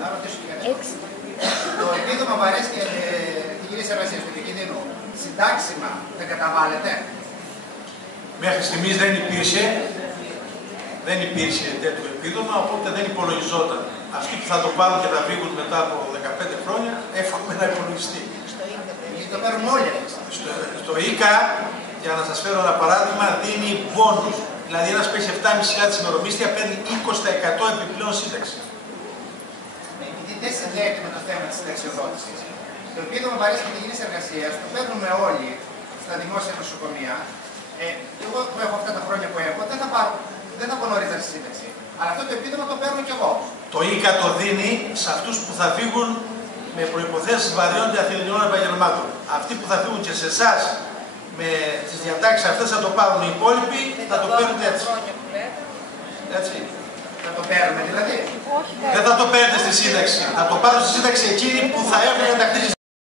Να ρωτήσω και κάτι. Το επίδομα βαρέσει και γυρίσει εργασία του επικίνδυνου συντάξιμα δεν καταβάλλεται? Μέχρι στιγμής δεν υπήρχε τέτοιο επίδομα, οπότε δεν υπολογιζόταν. Αυτοί που θα το πάρουν και θα φύγουν μετά από 15 χρόνια, εύχομαι να υπολογιστεί. Το παίρνουν όλοι. Στο ΙΚΑ, για να σας φέρω ένα παράδειγμα, δίνει μπόνους. Δηλαδή ένας που έχει 7.500 ημερομίσθια παίρνει 20% επιπλέον σύνταξη. Επειδή δεν συνδέεται με το θέμα της συνταξιοδότησης, το επίδομα βαρέσει και υγιεινής εργασίας το παίρνουμε όλοι στα δημόσια νοσοκομεία. Εγώ που έχω αυτά τα χρόνια που έχω, δεν θα πω νωρίτερα στη σύνταξη. Αλλά αυτό το επίδομα το παίρνω κι εγώ. Το ΙΚΑ το δίνει σε αυτούς που θα φύγουν με προϋποθέσεις βαριών διαθελειών επαγγελμάτων. Αυτοί που θα φύγουν και σε εσάς με τις διατάξεις αυτές θα το πάρουν, οι υπόλοιποι θα το παίρνουν έτσι. Έτσι. Θα το παίρνουμε δηλαδή. Δεν θα το παίρνετε στη σύνταξη. Θα το πάρουν στη σύνταξη εκείνοι που θα έχουν ενταχθεί.